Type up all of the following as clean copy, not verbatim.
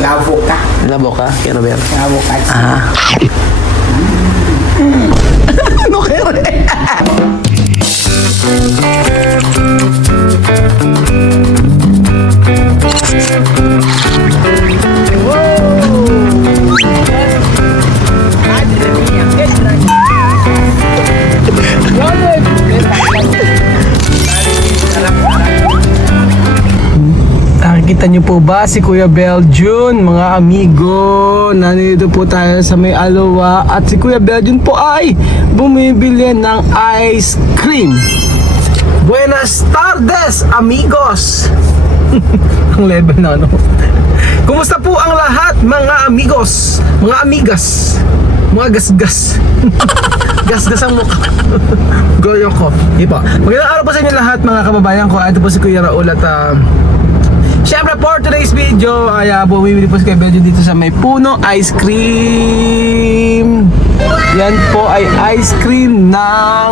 Lavo ka. Labo ka, Kuya Robert? Lavo ka. Ah. Ano kere? Nakikita niyo po ba si Kuya Beljun, mga amigo? Nandito po tayo sa may Aloha at si Kuya Beljun po ay bumibili ng ice cream. Buenas tardes, amigos! Ang level na ano. Kumusta po ang lahat, mga amigos, mga amigas, mga gasgas? Gasgas ang mukha. Goyo ko. Ipo. Magandang araw po sa inyo lahat, mga kababayan ko. Ito po si Kuya Raul at siyempre, for today's video ay bumibili po si Kuya Beljun dito sa may Puno Ice Cream. Yan po ay ice cream ng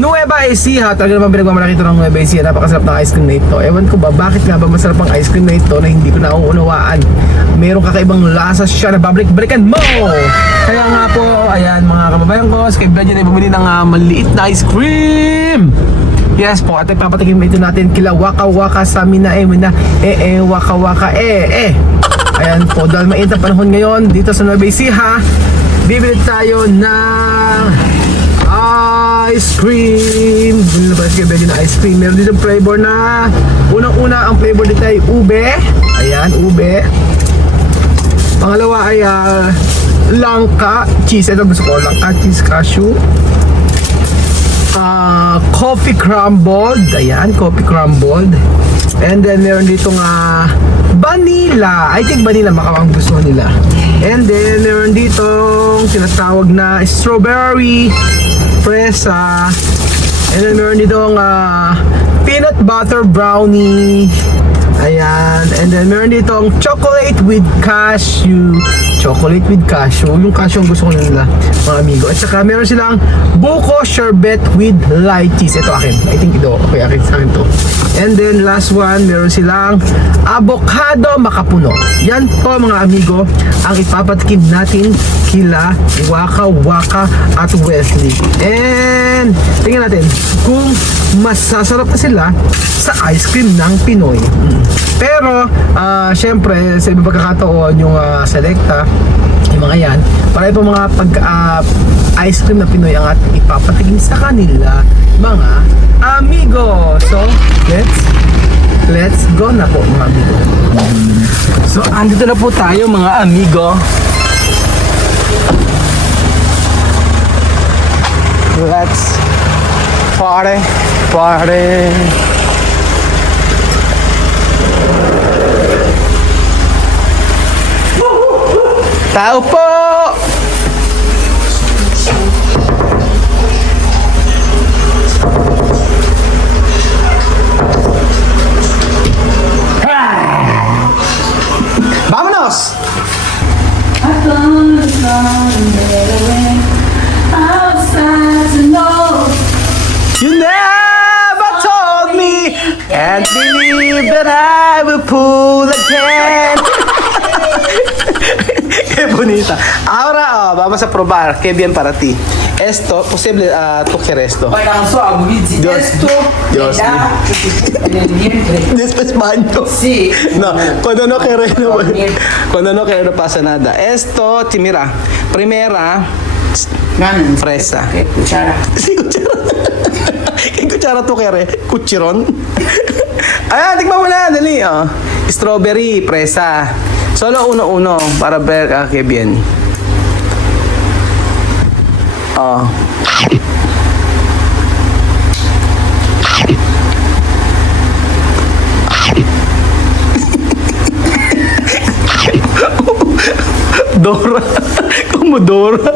Nueva Ecija. Talaga naman pinagmamalaki ito ng Nueva Ecija. Napakasarap ng ice cream na ito. Ewan ko ba, bakit nga ba masarap ang ice cream na ito na hindi ko nauunawaan. Meron kakaibang lasa siya na babalik-balikan mo. Kaya nga po, ayan mga kababayan ko, si Kuya Beljun ay bumili ng maliit na ice cream. Yes po, at ipapatikim ito natin kila Waka Waka sa Mina Waka Waka Ayan po, dahil mainit ang panahon ngayon dito sa Nueva Ecija, bibili tayo ng ice cream. Bumili na pala si Kuya Beljun na ice cream. Meron dito flavor na, unang-una ang flavor dito ay ube. Ayan, ube. Pangalawa ay langka cheese. Ito gusto ko, langka cheese cashew. Coffee crumbled. Ayan, coffee crumbled. And then meron ditong vanilla. I think vanilla makawang gusto nila. And then meron ditong tinatawag na strawberry, fresa. And then meron ditong peanut butter brownie. Ayan. And then meron ditong chocolate with cashew. Chocolate with cashew. Yung cashew ang gusto ko nila, mga amigo. At saka meron silang buko sherbet with light cheese. Ito akin. I think ito. Okay, akin sa akin to. And then last one, meron silang avocado makapuno. Yan po mga amigo ang ipapatikim natin kila Waka Waka at Wesley. And tingnan natin kung masasarap na sila sa ice cream ng Pinoy. Pero syempre sa ibang pagkakataon yung selecta, yung mga yan, para po mga ice cream na Pinoy ang ating ipapatikim sa kanila, mga amigo. So let's go na po mga amigo. So andito na po tayo mga amigo. Let's party. Tao po! Vámonos! You never told me and believe that I will pull again. Qué bonita. Ahora vamos a probar. Qué bien para ti. Esto, posible tocar esto. Para só abrir Dios. esto Dios. Después baño. Sí. No, cuando no quiero no pasa nada. Esto, mira, primera, Ganon. fresa. Kutsara. Sí, kutsara. ¿Qué kutsara to kere? Kuchiron? Ayan, tignan mo na, dali. Strawberry, fresa. Solo uno para ver que bien. Dora. Como Dora.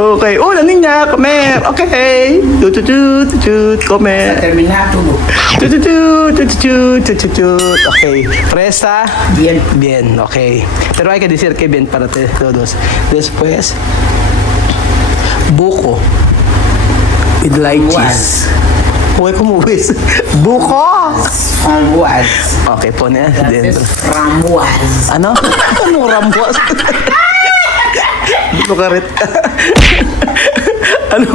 Okay. La niña, comer. Okay. Comer. Terminado. Okay. Fresa. Bien. Bien, okay. Pero hay que decir que bien para todos. Después, buko. With light cheese. Huwag kumuwis. Buko! Framboise. Okay po na yan. Frances Dentro. framboise. Ano? Anong rambos? Lukarit ka. Ano?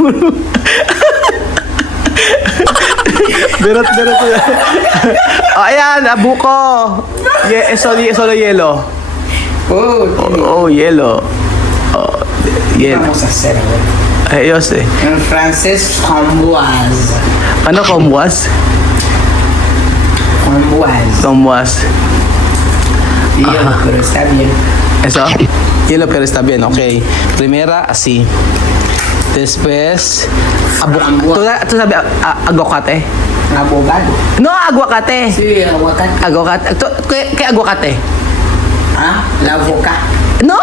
Berot yan. Ayan, buko. Solo yellow. Oh, Yellow. Yellow. vamos a hacer, a ver. Ayos eh. En francés, framboise. Ano komwas? Framboise. Komwas. Bien, pero está bien. Eso. Yellow pero está bien, ok. Primera, así. Después, tú sabes aguacate? Abogado. No, aguacate. Sí, aguacate. Aguacate. ¿Qué aguacate? Ah, la boca. No,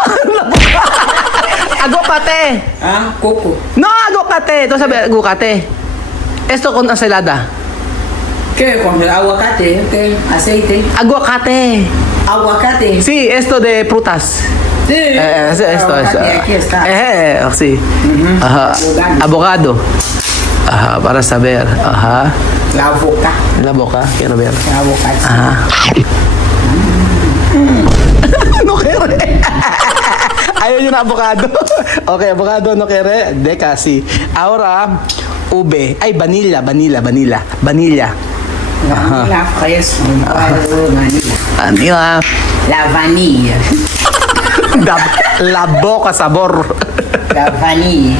aguacate. Ah, coco. No, aguacate. Tú sabes aguacate. Esto con ensalada. ¿Qué? Con el aguacate, ¿qué? Aceite. Aguacate. Aguacate. Sí, esto de frutas. Sí. Esto es. Aguacate, aquí está. Sí. Ujú. Ajá. Abogado. Abogado. Ajá, para saber. Ajá. La boca. La boca, quiero ver. La boca. Ajá. No kere. Ayaw yun na abogado. Okay, abogado no kere. De kasi. Ahora, ube. Ay, vanilla. Vanilla fraise. Vanilla. Vanilla. La vanille. La boca sabor. La vanille.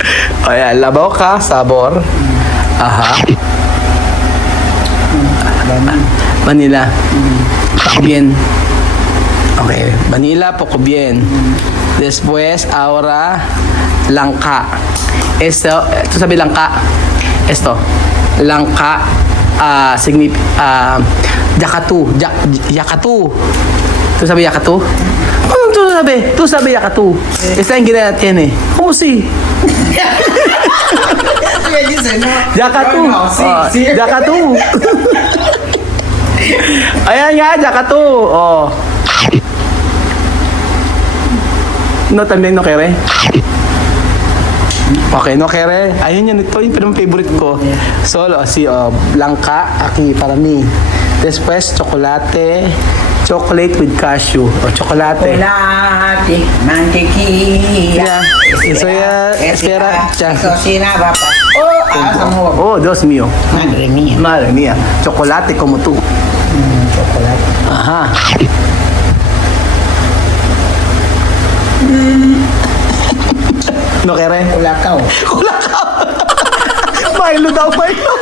Ayan, la boca sabor. Ajá. Vanilla. Bien. Okay, vanilla poco bien. Después, ahora, langka. Esto, ¿tú sabes langka? Esto. Langka, yakatu. Yakatu. ¿Tú sabes yakatu? ¿Cómo tú sabes? ¿Tú sabes yakatu? Esta ingrediente tiene. ¿Cómo sí? Me dice, no. Yakatu. No, sí, Oh, sí. Yakatu. Ayan nga, Yakatu. Oh. No, también no quiere. Okay, no quiere. Ayun yan, ito yung pinang-favorite ko. Solo, así, blanca, aquí, para mí. Después, chocolate with cashew. O, chocolate. Chocolate, mantequilla. Eso ya, espera. Cocina papas. Oh, Oh, Dios mío. Madre mía. Madre mía. Chocolate como tú. Chocolate. Ajá. No quiere. Colacao. Milo daw, Milo.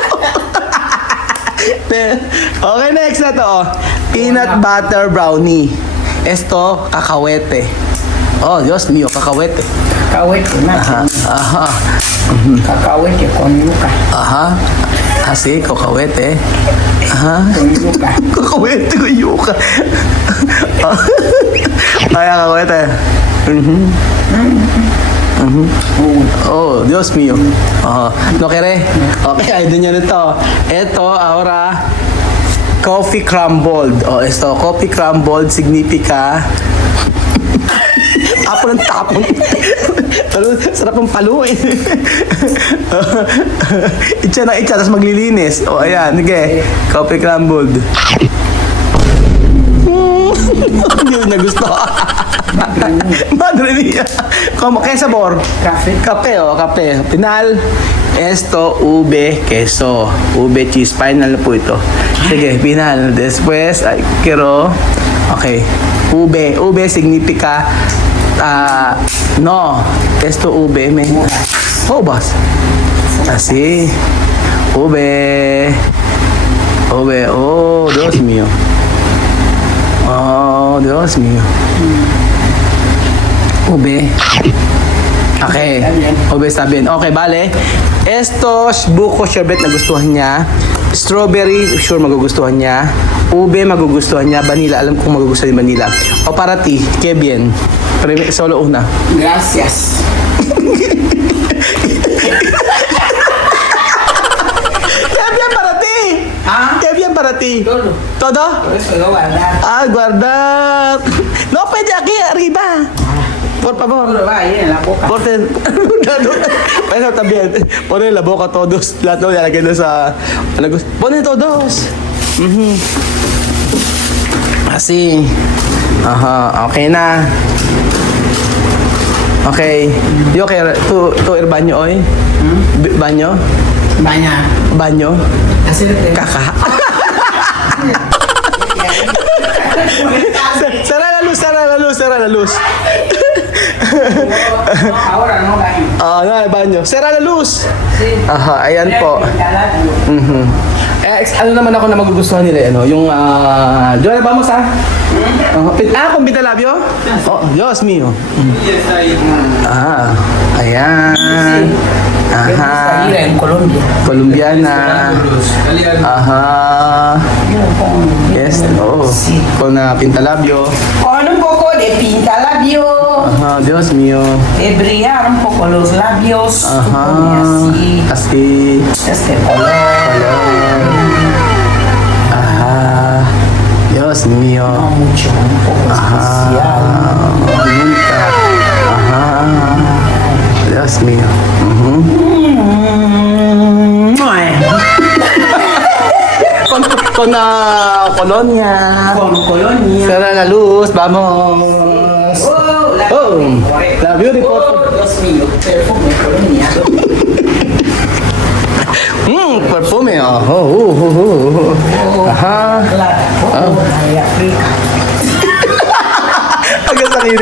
Okay, next na to. Peanut butter brownie. Esto, cacahuete. Oh, Dios mío, cacahuete. Cacahuete, Ajá, ajá, cacahuete con yuca. ajá. Así, cacahuete. Ajá. Con yuca. Cacahuete con yuca. Ay, cacahuete. Oh, Dios mío. No quiere. Okay, ay doon yan ito. Ito, ahora, coffee crumbled. Oh, esto, coffee crumbled significa apon ng tapon. Sarap ng palu eh. Itcha na itcha, tapos maglilinis. O, ayan, sige. Coffee crumbled. Hindi ko na gusto. Madre mía. Como, ¿qué sabor? Café. Kape, kape. Final, esto, ube, queso. Ube cheese. Final na po ito. Sige, final. Después, ay, quiero, okay. Ube. Ube significa, no. Esto, ube. Uvas. Así. Ube. Ube. Oh, Dios mío. Oh, Dios mío. Ube. Okay. Ube está bien. Okay, vale. Estos buko sherbet na gustuhan niya. Strawberry, sure magugustuhan niya. Ube, magugustuhan niya. Vanilla, alam kong magugustuhan yung vanilla. O para ti, que bien. Solo una. Gracias. Que bien para ti. Ah. Que bien para ti. Todo. Todo? Por eso lo guardar. Ah, guardar. No, pwede aquí, arriba. Por favor. Ahí en la boca. Porten. Bueno, también. Ponen la boca todos. Lahat daw nilagay doon sa... Ponen todos. Así. Aha, okay na. Okay. Yo kaya to ir banyo oy. Banyo? Baña. Banyo? Hacerte. Kaka. Sara la luz, sara la luz, sara la luz. Ahora no baño. Ah, no, banyo. Sara la luz. Sí. Aha, ayan po. Ano naman ako na magugustuhan nila, ano? Yung, Joanna, vamos con pintalabio? Oh, Dios mío. Ah, ayan. Aha. Ir en Colombia. Colombiana. Aha. Yes, oh. Con pintalabio. Con un poco de pintalabio. Ajá, Dios mío. De brillar un poco los labios. Ajá. Así. Así. Este color. Ajá. Dios mío. No mucho, un poco especial. Nunca. Ajá. Dios mío. Con colonia. Con colonia. Cierra la luz, vamos. Oh, la Oh, correcto. la beautiful. Oh, Dios mío, perfume colonia. Perfume. Ajá. Plata. Oh, de África. Agak sakit.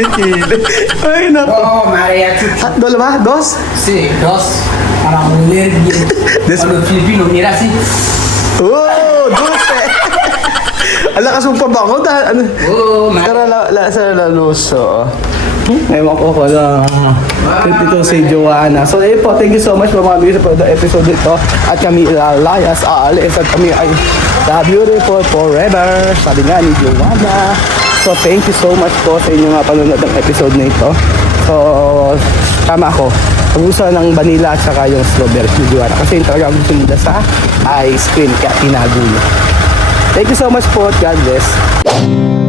Ay, naku. Oh, María Chuchu. Dolo ba? Dos? Sí, dos. Para mover bien. Des- A los filipinos, mira así. Oh, dulce. Ang lakas mong pabango. Ano? Oh, Sa la luz. Oo. Ewan ko ko na. Ito si Joanna. So, ayun po. Thank you so much for mga video for the episode ito. At kami layas aalis. At kami ay the beautiful forever. Sabi nga ni Joanna. So, thank you so much po sa inyo nga panonood ng episode na ito. So, tama ako. Pag-usa ng vanilla at saka yung strawberry ni Joanna. Kasi yung talagang gusto nila sa ice cream. Kaya tinago niya. Thank you so much po. God bless.